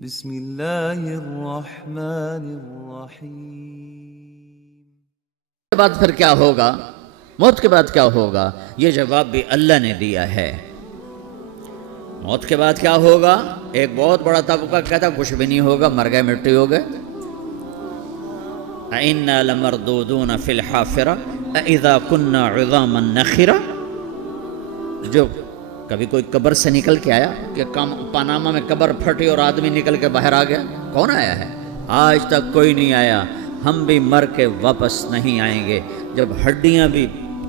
بسم اللہ الرحمن الرحیم۔ کے بعد پھر کیا ہوگا؟ موت کے بعد کیا ہوگا؟ یہ جواب بھی اللہ نے دیا ہے۔ موت کے بعد کیا ہوگا؟ ایک بہت بڑا طبقہ کہتا کچھ بھی نہیں ہوگا، مر گئے، مٹی ہو گئے۔ اِنَّا لَمَرْدُودُونَ فِي الْحَافِرَةِ اِذَا كُنَّا عِظَامًا نَخِرَةً۔ جو کبھی کوئی قبر سے نکل کے آیا کہ پاناما میں قبر پھٹی اور آدمی نکل کے باہر آ گیا؟ کون آیا ہے؟ آج تک کوئی نہیں آیا۔ ہم بھی مر کے واپس نہیں آئیں گے۔ جب ہڈیاں بھی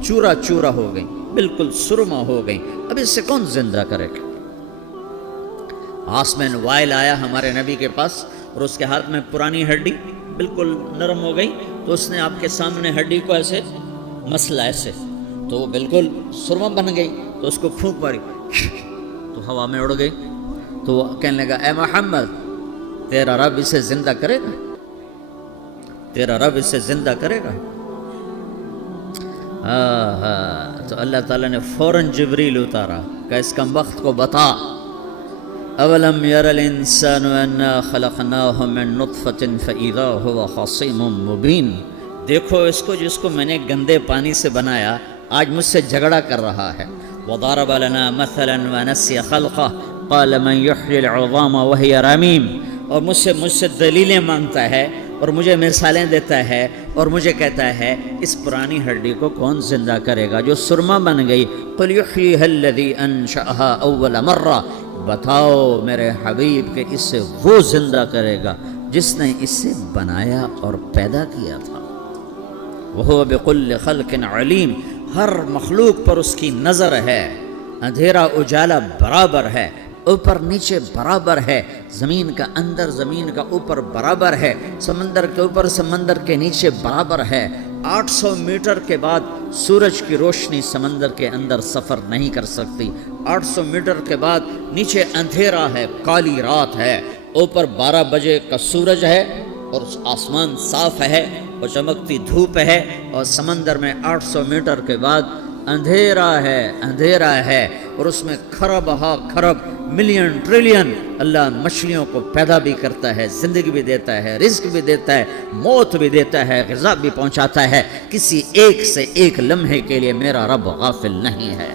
چورا چورا ہو گئیں، بالکل سرما ہو گئیں، اب اس سے کون زندہ کرے گا؟ آسمین وائل آیا ہمارے نبی کے پاس اور اس کے ہاتھ میں پرانی ہڈی بالکل نرم ہو گئی، تو اس نے آپ کے سامنے ہڈی کو ایسے مسلا، ایسے تو وہ بالکل سرما بن گئی، تو اس کو پھونک ماری تو ہوا میں اڑ گئی۔ تو وہ کہنے لگا اے محمد، تیرا رب اسے زندہ کرے گا؟ تیرا رب اسے زندہ کرے گا؟ تو اللہ تعالیٰ نے فوراً جبریل اتارا کہ اس کم وقت کو بتا، اولم یر الانسان انا خلقناہ من نطفۃ فاذا هو خصیم مبین۔ دیکھو اس کو، جس کو میں نے گندے پانی سے بنایا، آج مجھ سے جھگڑا کر رہا ہے۔ وضرب لنا مثلا ونسی خلقہ قال من یحیی العظام وہی رمیم۔ اور مجھ سے دلیلیں مانگتا ہے اور مجھے مثالیں دیتا ہے اور مجھے کہتا ہے اس پرانی ہڈی کو کون زندہ کرے گا جو سرما بن گئی؟ قل یحییھا الذی انشأھا اول مرہ۔ بتاؤ میرے حبیب کہ اس سے وہ زندہ کرے گا جس نے اسے بنایا اور پیدا کیا تھا۔ وہو بکل خلق علیم۔ ہر مخلوق پر اس کی نظر ہے، اندھیرا اجالا برابر ہے، اوپر نیچے برابر ہے، زمین کا اندر زمین کا اوپر برابر ہے، سمندر کے اوپر سمندر کے نیچے برابر ہے۔ 800 میٹر کے بعد سورج کی روشنی سمندر کے اندر سفر نہیں کر سکتی۔ 800 میٹر کے بعد نیچے اندھیرا ہے، کالی رات ہے، اوپر 12 بجے کا سورج ہے اور آسمان صاف ہے اور چمکتی دھوپ ہے، اور سمندر میں 800 میٹر کے بعد اندھیرا ہے اور اس میں کھرب ہا کھرب ملین ٹریلین اللہ مچھلیوں کو پیدا بھی کرتا ہے، زندگی بھی دیتا ہے، رزق بھی دیتا ہے، موت بھی دیتا ہے، غذا بھی پہنچاتا ہے۔ کسی ایک سے ایک لمحے کے لیے میرا رب غافل نہیں ہے۔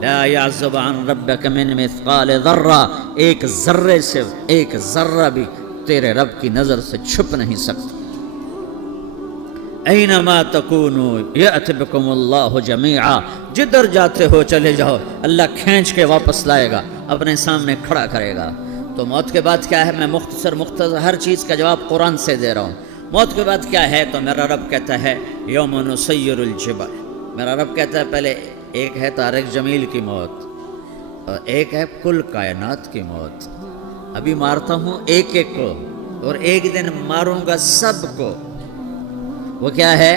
لا يعزب عن ربك من مثقال ذرہ۔ ایک ذرے سے ایک ذرہ بھی تیرے رب کی نظر سے چھپ نہیں سکتا۔ اینما تکونوا یأت بکم اللہ جمیعا۔ جدھر جاتے ہو چلے جاؤ، اللہ کھینچ کے واپس لائے گا، اپنے سامنے کھڑا کرے گا۔ تو موت کے بعد کیا ہے؟ میں مختصر ہر چیز کا جواب قرآن سے دے رہا ہوں۔ موت کے بعد کیا ہے؟ تو میرا رب کہتا ہے یوم نسیر الجبال۔ میرا رب کہتا ہے پہلے ایک ہے طارق جمیل کی موت اور ایک ہے کل کائنات کی موت۔ ابھی مارتا ہوں ایک ایک کو اور ایک دن ماروں گا سب کو۔ وہ کیا ہے؟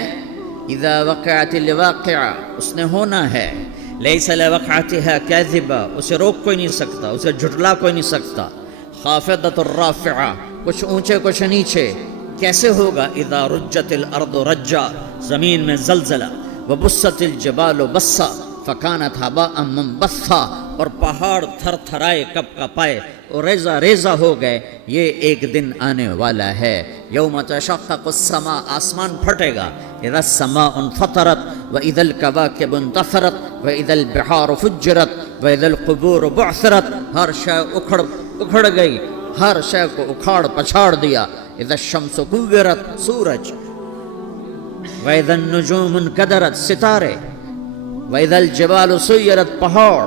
اذا وقعت الواقعہ، اس نے ہونا ہے۔ لیس لوقعتها کاذبہ، اسے روک کوئی نہیں سکتا، اسے جھٹلا کوئی نہیں سکتا۔ خافضۃ الرافعہ، کچھ اونچے کچھ نیچے۔ کیسے ہوگا؟ اذا رجت الارض رجا، زمین میں زلزلہ۔ وبست الجبال بسا فکانت ہباء منبثا، اور پہاڑ تھر تھرائے کپ کپائے اور ریزہ ریزہ ہو گئے۔ یہ ایک دن آنے والا ہے۔ یوم تشقق السماء، آسمان پھٹے گا۔ اذا السماء انفطرت واذا الکواکب انتثرت واذا البحار فجرت واذا القبور بعثرت۔ ہر شے اکھڑ گئی، ہر شے کو اکھاڑ پچھاڑ دیا۔ اذا الشمس کورت، سورج۔ واذا النجوم انکدرت، ستارے۔ وَإِذَا الْجِبَالُ سُيِّرَتْ، پہاڑ۔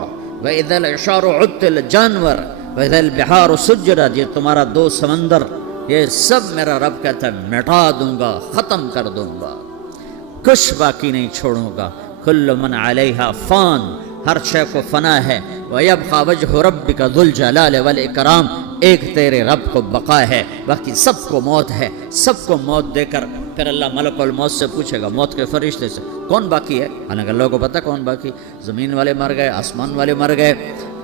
وَإِذَا الْعِشَارُ عُطِّلَ، جانور۔ وَإِذَا الْبِحَارُ سُجِّرَتْ، یہ تمہارا دو سمندر، یہ سب میرا رب کہتا ہے مٹا دوں گا، ختم کر دوں گا، کچھ باقی نہیں چھوڑوں گا۔ كُلُّ مَنْ عَلَيْهَا فان، ہر شے کو فنا ہے۔ وَيَبْقَى وَجْهُ رَبِّكَ ذُو الْجَلَالِ وَالْإِكْرَامِ، ایک تیرے رب کو بقا ہے، باقی سب کو موت ہے۔ سب کو موت دے کر پھر اللہ ملک الموت سے پوچھے گا، موت کے فرشتے سے، کون باقی ہے؟ حالانکہ اللہ کو پتہ کون باقی۔ زمین والے مر گئے، آسمان والے مر گئے،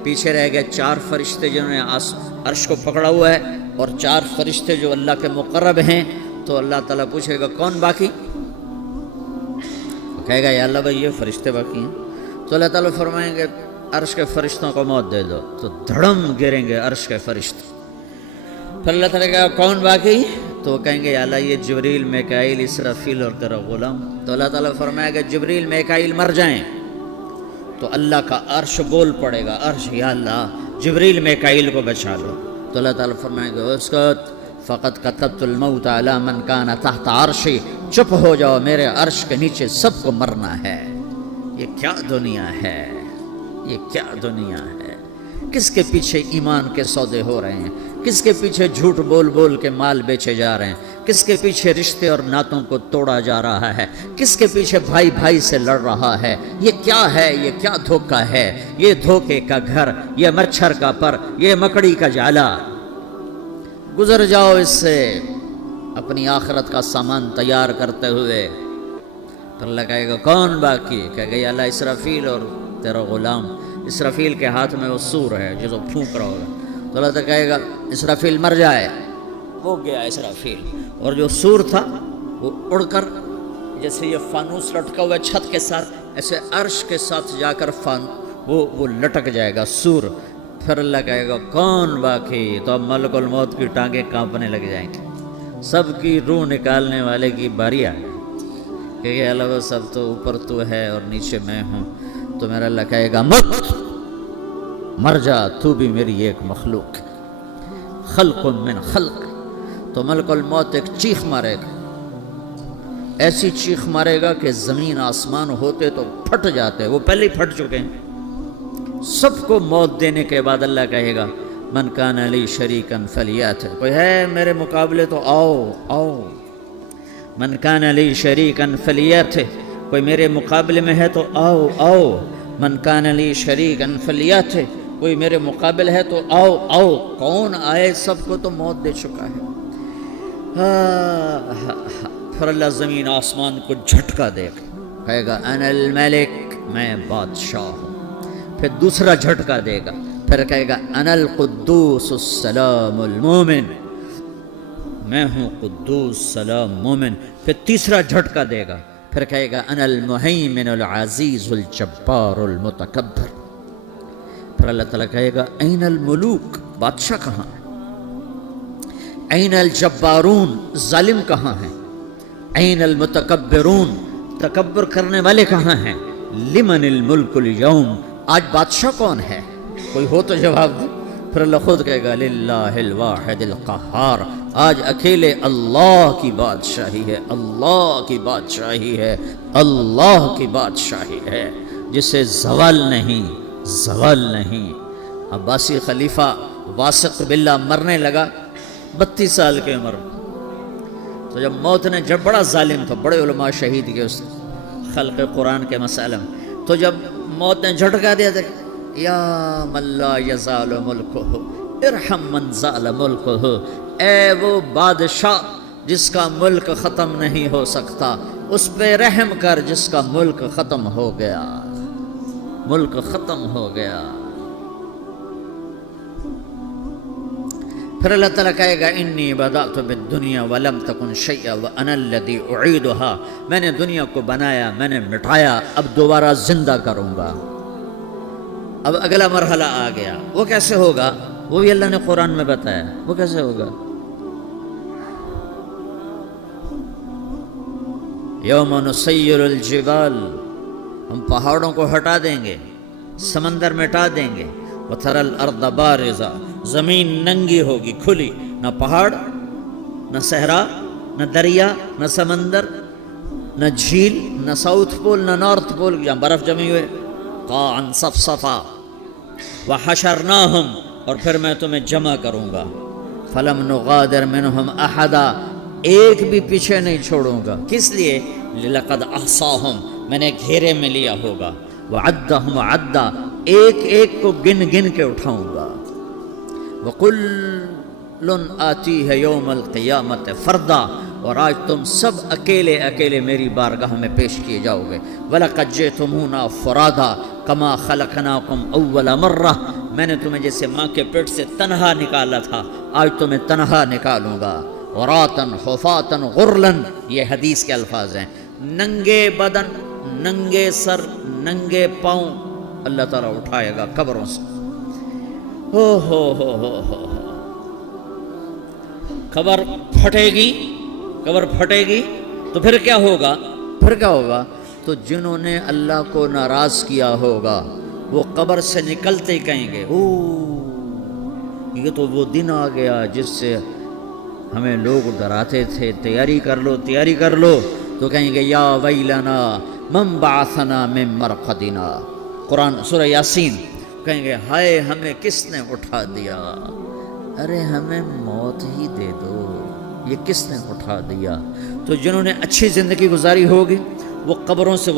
پیچھے رہ گئے 4 فرشتے جنہوں نے عرش کو پکڑا ہوا ہے، اور 4 فرشتے جو اللہ کے مقرب ہیں۔ تو اللہ تعالیٰ پوچھے گا کون باقی؟ تو کہے گا یا اللہ بھائی یہ فرشتے باقی ہیں۔ تو اللہ تعالیٰ فرمائیں گے عرش کے فرشتوں کو موت دے دو، تو دھڑم گریں گے عرش کے فرشتے۔ پھر اللہ تعالیٰ کہا کون باقی؟ تو وہ کہیں گے یا اللہ یہ جبریل میکائیل اسرافیل اور تیرا غلام. تو اللہ تعالیٰ فرمائے گا جبریل میکائیل مر جائیں تو اللہ کا عرش بول پڑے گا, عرش یا اللہ جبریل میکائیل کو بچا لو. تو اللہ تعالیٰ فرمائے گا اسکت فقط کتبت الموت علی من کان تحت عرشی, چپ ہو جاؤ میرے عرش کے نیچے سب کو مرنا ہے. یہ کیا دنیا ہے, یہ کیا دنیا ہے. کس کے پیچھے ایمان کے سودے ہو رہے ہیں, کس کے پیچھے جھوٹ بول بول کے مال بیچے جا رہے ہیں, کس کے پیچھے رشتے اور ناتوں کو توڑا جا رہا ہے, کس کے پیچھے بھائی بھائی سے لڑ رہا ہے. یہ کیا ہے, یہ کیا دھوکہ ہے, یہ دھوکے کا گھر, یہ مچھر کا پر, یہ مکڑی کا جالا. گزر جاؤ اس سے اپنی آخرت کا سامان تیار کرتے ہوئے. تو اللہ کہے گا کون باقی؟ کہے گا یا اللہ اسرافیل اور تیرا غلام. اسرافیل کے ہاتھ میں وہ سور ہے جو تو پھونک رہا ہوگا. تو اللہ تعالیٰ کہے گا اسرافیل مر جائے. ہو گیا اسرافیل, اور جو سور تھا وہ اڑ کر جیسے یہ فانوس لٹکا ہوا چھت کے ساتھ ایسے عرش کے ساتھ جا کر وہ لٹک جائے گا سور. پھر اللہ کہے گا کون باقی؟ تو اب ملک الموت کی ٹانگیں کانپنے لگ جائیں گی. سب کی روح نکالنے والے کی باری آ گئی کہ یہ اللہ سب تو اوپر تو ہے اور نیچے میں ہوں. تو میرا اللہ کہے گا مت, مر جا, تو بھی میری ایک مخلوق, خلق من خلق. تو ملک الموت ایک چیخ مارے گا, ایسی چیخ مارے گا کہ زمین آسمان ہوتے تو پھٹ جاتے, وہ پہلے ہی پھٹ چکے ہیں. سب کو موت دینے کے بعد اللہ کہے گا من کان لی شریکن فلیات, کوئی ہے میرے مقابلے تو آؤ آؤ. من کان لی شریکن فلیات, کوئی میرے مقابلے میں ہے تو آؤ آؤ. من کان لی شریکن فلیات, کوئی میرے مقابل ہے تو آؤ آؤ. کون آئے؟ سب کو تو موت دے چکا ہے. پھر اللہ زمین آسمان کو جھٹکا دے گا, کہے گا انا الملک, میں بادشاہ ہوں. پھر دوسرا جھٹکا دے گا, پھر کہے گا انا القدوس السلام المومن, میں ہوں قدوس سلام مومن. پھر تیسرا جھٹکا دے گا, پھر کہے گا انا المہیمن العزیز الجبار المتکبر. پھر اللہ تعالیٰ کہے گا این الملوک, بادشاہ کہاں ہے؟ این الجبارون, ظالم کہاں ہیں؟ این المتکبرون, تکبر کرنے والے کہاں ہیں؟ لمن الملک اليوم, آج بادشاہ کون ہے؟ کوئی ہو تو جواب دے. پھر اللہ خود کہے گا للہ الواحد القہار, آج اکیلے اللہ کی بادشاہی ہے, اللہ کی بادشاہی ہے, اللہ کی بادشاہی ہے جسے زوال نہیں, زوال نہیں. عباسی خلیفہ واسق باللہ مرنے لگا 32 سال کی عمر. تو جب موت نے, جب بڑا ظالم تھا, بڑے علماء شہید کے اس خلق قرآن کے مسئلہ میں, تو جب موت نے جھٹکا دیا تھا یا من لا یزال ملکہ ارحم من زال ملکہ, اے وہ بادشاہ جس کا ملک ختم نہیں ہو سکتا, اس پہ رحم کر جس کا ملک ختم ہو گیا, ملک ختم ہو گیا. پھر اللہ تعالیٰ کہے گا انی بدأت بالدنیا ولم تکن شیئا وانا الذی اعیدها, میں نے دنیا کو بنایا, میں نے مٹایا, اب دوبارہ زندہ کروں گا. اب اگلا مرحلہ آ گیا, وہ کیسے ہوگا؟ وہ بھی اللہ نے قرآن میں بتایا. وہ کیسے ہوگا؟ یوم نسیر الجبال, ہم پہاڑوں کو ہٹا دیں گے, سمندر مٹا دیں گے. وتری الارض بارزہ, زمین ننگی ہوگی, کھلی, نہ پہاڑ, نہ صحرا, نہ دریا, نہ سمندر, نہ جھیل, نہ ساؤتھ پول, نہ نارتھ پول جہاں برف جمی ہوئے. قاعا صفصفا وحشرناہم, اور پھر میں تمہیں جمع کروں گا. فلم نغادر منہم احدا, ایک بھی پیچھے نہیں چھوڑوں گا. کس لیے؟ لقد احصاہم, میں نے گھیرے میں لیا ہوگا. وعدہم عدا, ایک ایک کو گن گن کے اٹھاؤں گا. وَقُلٌ آتِيهَ يَوْمَ الْقِيَامَةِ فَرْدًا, اور آج تم سب اکیلے اکیلے میری بارگاہ میں پیش کیے جاؤ گے. وَلَقَدْ جِئْتُمُونَا فُرَادًا كَمَا خَلَقْنَاكُمْ أَوَّلَ مَرَّةٍ, میں نے تمہیں جیسے ماں کے پیٹ سے تنہا نکالا تھا, آج تمہیں تنہا نکالوں گا. عُرَاةً حُفَاةً غُرْلًا, یہ حدیث کے الفاظ ہیں. ننگے بدن, ننگے سر, ننگے پاؤں اللہ تعالیٰ اٹھائے گا قبروں سے. ہو قبر پھٹے گی تو پھر کیا ہوگا؟ تو جنہوں نے اللہ کو ناراض کیا ہوگا وہ قبر سے نکلتے ہی کہیں گے یہ تو وہ دن آ گیا جس سے ہمیں لوگ ڈراتے تھے، تیاری کر لو، تو کہیں گے یا ویلنا من بعثنا من مرقدنا، قرآن سورہ یاسین، کہیں گے ہائے ہمیں کس نے اٹھا دیا، ارے ہمیں موت ہی دے دو، یہ کس نے اٹھا دیا؟ تو جنہوں نے اچھی زندگی گزاری ہوگی وہ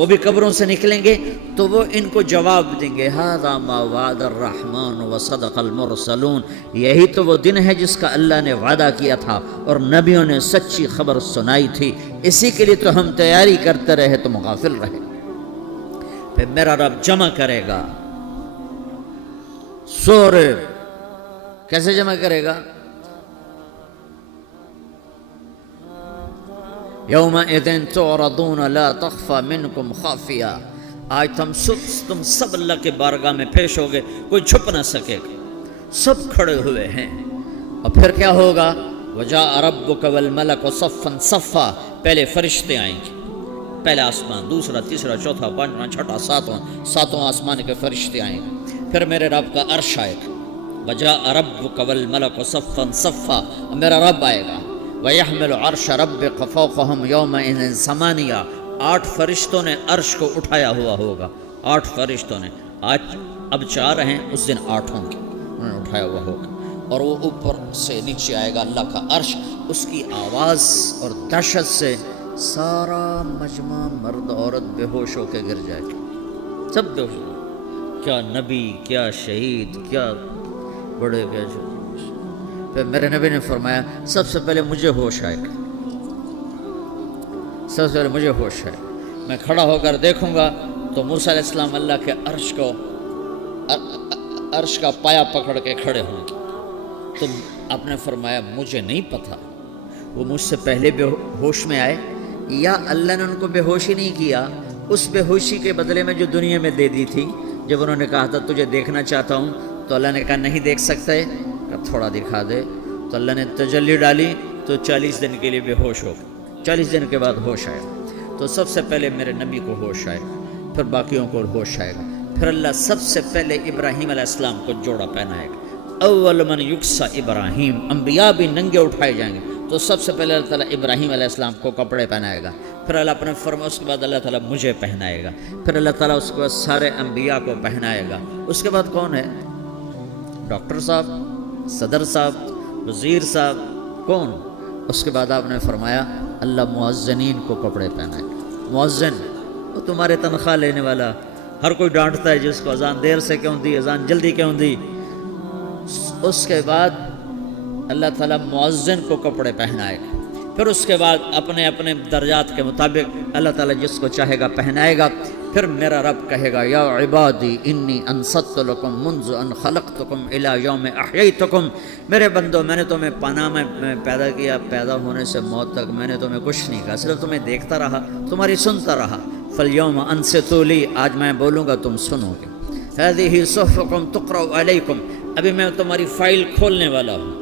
بھی قبروں سے نکلیں گے تو وہ ان کو جواب دیں گے ھذا ما وعد الرحمن وصدق المرسلون، یہی تو وہ دن ہے جس کا اللہ نے وعدہ کیا تھا اور نبیوں نے سچی خبر سنائی تھی، اسی کے لیے تو ہم تیاری کرتے رہے، تم غافل رہے۔ پھر میرا رب جمع کرے گا سورہ، کیسے جمع کرے گا؟ یومئذ تعرضون لا تخفى منکم خافیہ، آج تم سب اللہ کے بارگاہ میں پیش ہوگے، کوئی چھپ نہ سکے گا، سب کھڑے ہوئے ہیں۔ اور پھر کیا ہوگا؟ وجاء ربک والملک صفا صفا، پہلے فرشتے آئیں گے، پہلا آسمان، دوسرا، تیسرا، چوتھا، پانچواں، چھٹا، ساتواں آسمان کے فرشتے آئیں گے، پھر میرے رب کا عرش آئے گا، وجاء ربک والملک صفا صفا، میرا رب آئے گا، وَيَحْمِلُ عَرْشَ رَبِّكَ فَوْقَهُمْ يَوْمَئِذٍ ثَمَانِيَةٌ، 8 فرشتوں نے عرش کو اٹھایا ہوا ہوگا، 8 فرشتوں نے، آج اب 4 ہیں، اس دن 8 ہوں گے، انہوں نے اٹھایا ہوا ہوگا، اور وہ اوپر سے نیچے آئے گا اللہ کا عرش، اس کی آواز اور دہشت سے سارا مجمع مرد عورت بے ہوش ہو کے گر جائے گا، سب بے ہوش، کیا نبی، کیا شہید، کیا بڑے، کیا چھوٹے۔ پھر میرے نبی نے فرمایا سب سے پہلے مجھے ہوش آئے گا، سب سے پہلے مجھے ہوش آئے گا، میں کھڑا ہو کر دیکھوں گا تو موسیٰ علیہ السلام اللہ کے عرش کا پایا پکڑ کے کھڑے ہوں گے، تو آپ نے فرمایا مجھے نہیں پتا وہ مجھ سے پہلے بے ہوش میں آئے یا اللہ نے ان کو بے ہوشی نہیں کیا، اس بے ہوشی کے بدلے میں جو دنیا میں دے دی تھی، جب انہوں نے کہا تھا تجھے دیکھنا چاہتا ہوں تو اللہ نے کہا نہیں دیکھ سکتے، تھوڑا دکھا دے، تو اللہ نے تجلی ڈالی تو 40 دن کے لیے بے ہوش ہو گئے، 40 دن کے بعد ہوش آیا، تو سب سے پہلے میرے نبی کو ہوش آئے گا، پھر باقیوں کو ہوش آئے گا، پھر اللہ سب سے پہلے ابراہیم علیہ السلام کو جوڑا پہنائے گا، اول من یکسا ابراہیم، انبیاء بھی ننگے اٹھائے جائیں گے، تو سب سے پہلے اللہ تعالیٰ ابراہیم علیہ السلام کو کپڑے پہنائے گا، پھر اللہ اپنے فرما، اس کے بعد اللہ تعالیٰ مجھے پہنائے گا، پھر اللہ تعالیٰ اس کے بعد سارے انبیاء کو پہنائے گا، اس کے بعد کون ہے؟ ڈاکٹر صاحب، صدر صاحب، وزیر صاحب، کون؟ اس کے بعد آپ نے فرمایا اللہ مؤذنین کو کپڑے پہنائے، مؤذن وہ تمہارے تنخواہ لینے والا، ہر کوئی ڈانٹتا ہے جس کو اذان دیر سے کیوں دی، اذان جلدی کیوں دی، اس کے بعد اللہ تعالیٰ مؤذن کو کپڑے پہنائے گا، پھر اس کے بعد اپنے اپنے درجات کے مطابق اللہ تعالیٰ جس کو چاہے گا پہنائے گا، پھر میرا رب کہے گا یا عبادی انی انصت لکم منذ ان خلقتکم الی یوم احییتکم، میرے بندو میں نے تمہیں پناہ میں پیدا کیا، پیدا ہونے سے موت تک میں نے تمہیں کچھ نہیں کہا، صرف تمہیں دیکھتا رہا، تمہاری سنتا رہا، فالیوم انصتوا لی، آج میں بولوں گا تم سنو گے، ہذہ صحفکم تقرأ علیکم، ابھی میں تمہاری فائل کھولنے والا ہوں،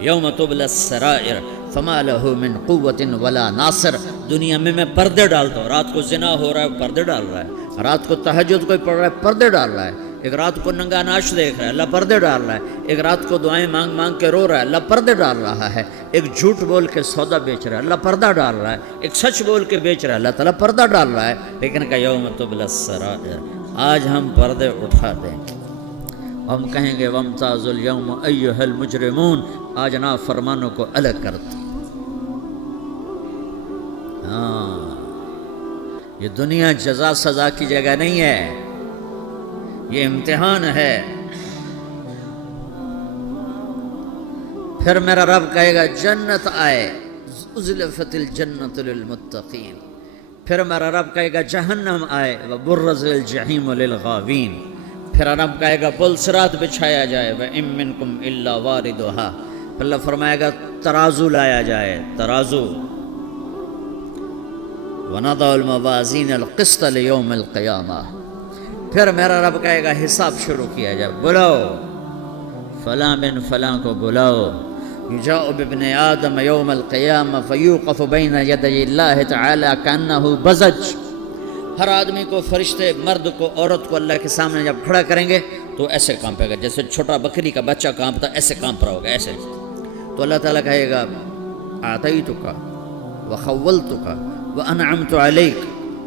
یوم تبلی السرائر فما لہ من قوت ولا ناصر، دنیا میں پردے ڈالتا ہوں، رات کو زنا ہو رہا ہے پردے ڈال رہا ہے، رات کو تہجد کوئی پڑھ رہا ہے پردے ڈال رہا ہے، ایک رات کو ننگا ناچ دیکھ رہا ہے اللہ پردے ڈال رہا ہے، ایک رات کو دعائیں مانگ مانگ کے رو رہا ہے اللہ پردے ڈال رہا ہے، ایک جھوٹ بول کے سودا بیچ رہا ہے اللہ پردہ ڈال رہا ہے، ایک سچ بول کے بیچ رہا ہے اللہ تعالیٰ پردہ ڈال رہا ہے، لیکن کہ یوم تبلی السرائر، آج ہم پردے اٹھا دیں گے، ہم کہیں گے وامتازوا اليوم ایھا المجرمون، آج نافرمانوں کو الگ کر دو۔ ہاں یہ دنیا جزا سزا کی جگہ نہیں ہے، یہ امتحان ہے۔ پھر میرا رب کہے گا جنت آئے، ازلفت الجنت للمتقین، پھر میرا رب کہے گا جہنم آئے، وبرز الجحیم للغاوین، پھر رب کہے گا پل صراط بچھایا جائے، وَإِن مِّنكُمْ إِلَّا وَارِدُهَا، پھر اللہ فرمائے گا ترازو لایا جائے، ترازو، وَنَضَعُ الْمَوَازِينَ الْقِسْطَ لِيَوْمِ الْقِيَامَةِ، پھر میرا رب کہے گا حساب شروع کیا جائے، بلاؤ فلاں بن فلاں کو بلاؤ، یجاء بابن آدم یوم القیامہ فیوقف بین یدی اللہ تعالی کانہ بزج، ہر آدمی کو فرشتے مرد کو عورت کو اللہ کے سامنے جب کھڑا کریں گے تو ایسے کانپے گا جیسے چھوٹا بکری کا بچہ کانپتا، ایسے کانپ رہا ہوگا ایسے. تو اللہ تعالیٰ کہے گا اعطیتک وخولتک وانعمت علیک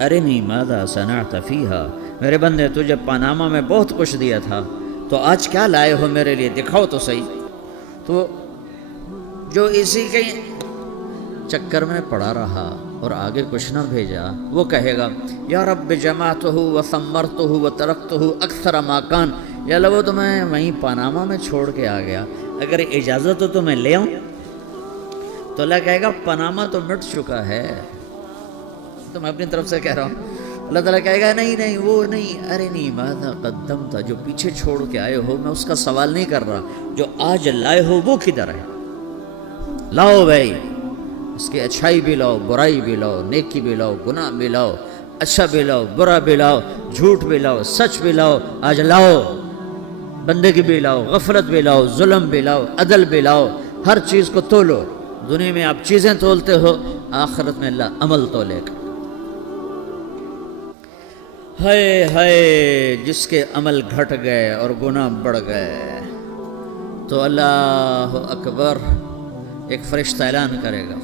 ارنی ماذا صنعت فیہا، میرے بندے تجھے پاناما میں بہت کچھ دیا تھا تو آج کیا لائے ہو میرے لیے، دکھاؤ تو صحیح. تو جو اسی کے چکر میں پڑا رہا اور آگے کچھ نہ بھیجا وہ کہے گا یا رب جمعتہ وثمرتہ وترکتہ اکثر ما کان، یا اللہ وہ تو میں وہیں پاناما میں چھوڑ کے آ گیا، اگر اجازت ہو تو میں لے آؤں. تو اللہ کہے گا پاناما تو مٹ چکا ہے، تو میں اپنی طرف سے کہہ رہا ہوں. اللہ تعالیٰ کہے گا نہیں نہیں وہ نہیں، ارے نہیں ماذا قدمت، جو پیچھے چھوڑ کے آئے ہو میں اس کا سوال نہیں کر رہا، جو آج لائے ہو وہ کدھر ہے، لاؤ بھائی، اس کی اچھائی بھی لاؤ، برائی بھی لاؤ، نیکی بھی لاؤ، گناہ بھی لاؤ، اچھا بھی لاؤ، برا بھی لاؤ، جھوٹ بھی لاؤ، سچ بھی لاؤ، آج لاؤ، بندگی بھی لاؤ، غفلت بھی لاؤ، ظلم بھی لاؤ، عدل بھی لاؤ، ہر چیز کو تولو. دنیا میں آپ چیزیں تولتے ہو، آخرت میں اللہ عمل تولے گا. ہائے ہائے جس کے عمل گھٹ گئے اور گناہ بڑھ گئے، تو اللہ اکبر، ایک فرشتہ اعلان کرے گا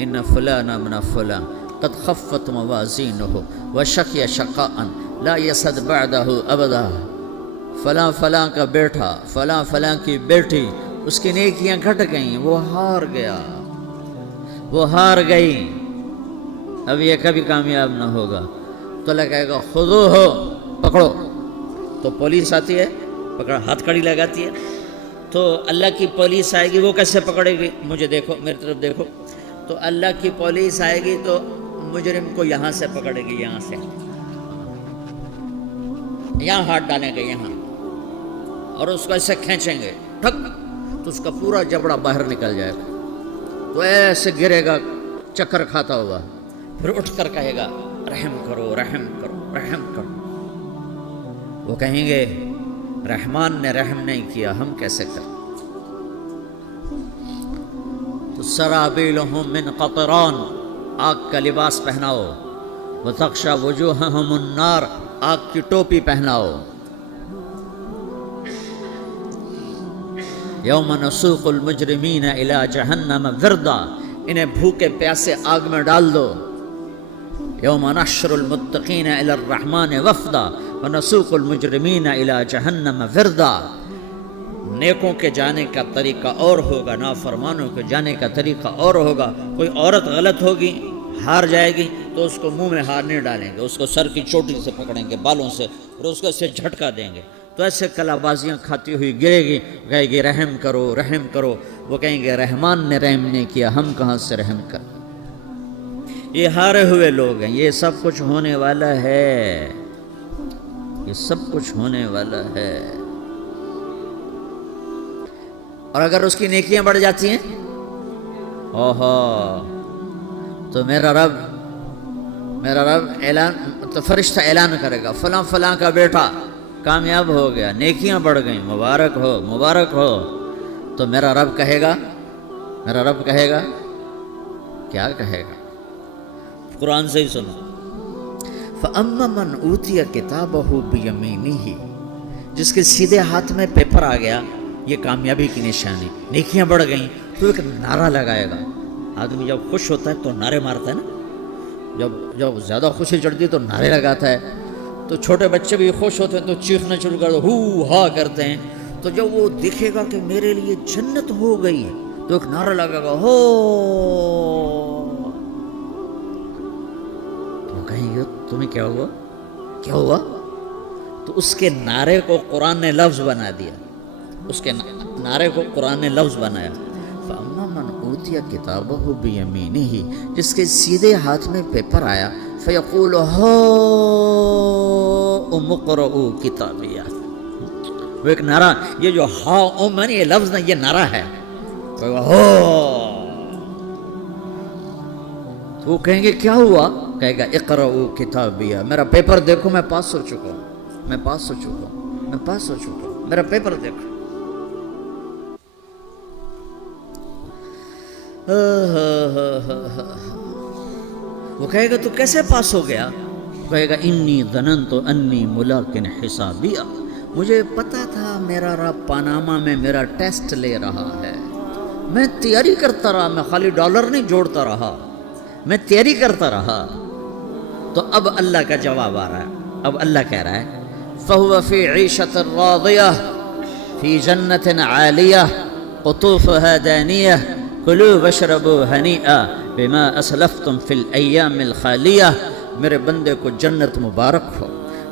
ان فلان من فلان قد خفت موازینہ وشقی شقاء لا یسد بعدہ ابدا، فلاں فلاں کا بیٹا، فلاں فلاں کی بیٹی، اس کی نیکیاں گھٹ گئیں، وہ ہار گیا، وہ ہار گئی، اب یہ کبھی کامیاب نہ ہوگا. تو اللہ کہے گا خودو ہو، پکڑو. تو پولیس آتی ہے، پکڑ ہاتھ کڑی لگاتی ہے. تو اللہ کی پولیس آئے گی، وہ کیسے پکڑے گی، مجھے دیکھو، میری طرف دیکھو. تو اللہ کی پولیس آئے گی تو مجرم کو یہاں سے پکڑے گی، یہاں سے، یہاں ہاتھ ڈالیں گے یہاں، اور اس کو ایسے کھینچیں گے ٹھک، تو اس کا پورا جبڑا باہر نکل جائے گا. تو ایسے گرے گا چکر کھاتا ہوا، پھر اٹھ کر کہے گا رحم کرو رحم کرو رحم کرو. وہ کہیں گے رحمان نے رحم نہیں کیا، ہم کیسے کریں. تو سرابیلہم من قطران، آگ کا لباس پہناؤ، وتغشی وجوہہم النار، آگ کی ٹوپی پہناؤ. یوم نسوق المجرمین الی جہنم وردا، انہیں بھوکے پیاسے آگ میں ڈال دو. یوم نحشر المتقین الی الرحمن وفدا ونسوق المجرمین الی جہنم وردا. نیکوں کے جانے کا طریقہ اور ہوگا، نافرمانوں کے جانے کا طریقہ اور ہوگا. کوئی عورت غلط ہوگی، ہار جائے گی تو اس کو منہ میں ہار نہیں ڈالیں گے، اس کو سر کی چوٹی سے پکڑیں گے، بالوں سے، اور اس کو اسے جھٹکا دیں گے. تو ایسے کلا بازیاں کھاتی ہوئی گرے گی، کہے گی رحم کرو رحم کرو. وہ کہیں گے رحمان نے رحم نہیں کیا، ہم کہاں سے رحم کر. یہ ہارے ہوئے لوگ ہیں. یہ سب کچھ ہونے والا ہے، یہ سب کچھ ہونے والا ہے. اور اگر اس کی نیکیاں بڑھ جاتی ہیں، اوہو، تو میرا رب اعلان، تو فرشتہ اعلان کرے گا فلاں فلاں کا بیٹا کامیاب ہو گیا، نیکیاں بڑھ گئیں، مبارک ہو مبارک ہو. تو میرا رب کہے گا کیا کہے گا، قرآن سے ہی سنو. فَأَمَّا مَنْ أُوتِيَ كِتَابَهُ بِيَمِينِهِ، جس کے سیدھے ہاتھ میں پیپر آ گیا، یہ کامیابی کی نشانی، نیکیاں بڑھ گئیں، تو ایک نعرہ لگائے گا. آدمی جب خوش ہوتا ہے تو نعرے مارتا ہے نا، جب زیادہ خوشی چڑھتی ہے تو نعرے لگاتا ہے. تو چھوٹے بچے بھی خوش ہوتے ہیں تو چیخنا شروع کر دو، ہو ہا کرتے ہیں. تو جب وہ دیکھے گا کہ میرے لیے جنت ہو گئی تو ایک نعرہ لگے گا، ہو. تو کہیں گے تمہیں کیا ہوا. تو اس کے نعرے کو قرآن نے لفظ بنا دیا، اس کے نعرے کو قرآن نے لفظ بنایا. فَأَمَّا مَنْ أُوتِيَ كِتَابَهُ بِيَمِينِهِ، جس کے سیدھے ہاتھ میں پیپر آیا، فَيَقُولُ هَاؤْمُ اقْرَءُوا كِتَابِيَهْ. وہ ایک نعرہ، یہ جو ہاؤم ہے یہ لفظ نہیں، یہ نعرہ ہے. تو وہ کہیں گے کیا ہوا، کہے گا اقرؤوا کتابیہ، میرا پیپر دیکھو، میں پاس ہو چکا ہوں، میرا پیپر دیکھو. وہ کہے گا تو کیسے پاس ہو گیا؟ کہے گا انی ظننت انی ملاقن حسابیہ، مجھے پتا تھا میرا رب پاناما میں میرا ٹیسٹ لے رہا ہے، میں تیاری کرتا رہا، میں خالی ڈالر نہیں جوڑتا رہا، میں تیاری کرتا رہا۔ تو اب اللہ کا جواب آ رہا ہے، اب اللہ کہہ رہا ہے فَهُوَ فِي عِيشَةٍ رَاضِيَةٍ فِي جَنَّةٍ عَالِيَةٍ قُطُوفُهَا دَانِيَةٌ كُلُوا وَاشْرَبُوا هَنِيئًا بِمَا أَسْلَفْتُمْ فِي الْأَيَّامِ الْخَالِيَةِ، میرے بندے کو جنت مبارک ہو،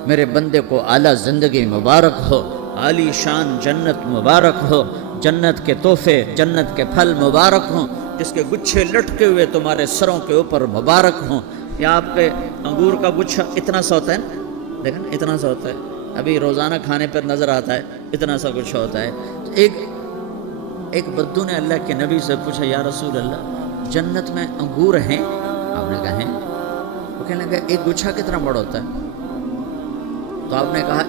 میرے بندے کو اعلیٰ زندگی مبارک ہو، عالی شان جنت مبارک ہو، جنت کے تحفے، جنت کے پھل مبارک ہوں، جس کے گچھے لٹکے ہوئے تمہارے سروں کے اوپر مبارک ہوں۔ یا آپ کے انگور کا گچھا اتنا سا ہوتا ہے نا، دیکھیں اتنا سا ہوتا ہے، ابھی روزانہ کھانے پر نظر آتا ہے، اتنا سا گچھا ہوتا ہے۔ ایک بدو نے اللہ کے نبی سے پوچھا یا رسول اللہ جنت میں انگور ہیں؟ آپ نے کہا ہیں۔ وہ کہنے لگا ایک گچھا کتنا بڑا ہوتا ہے؟ تو آپ نے کہا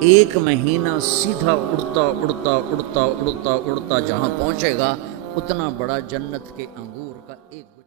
ایک مہینہ سیدھا اڑتا اڑتا اڑتا اڑتا اڑتا جہاں پہنچے گا اتنا بڑا جنت کے انگور کا ایک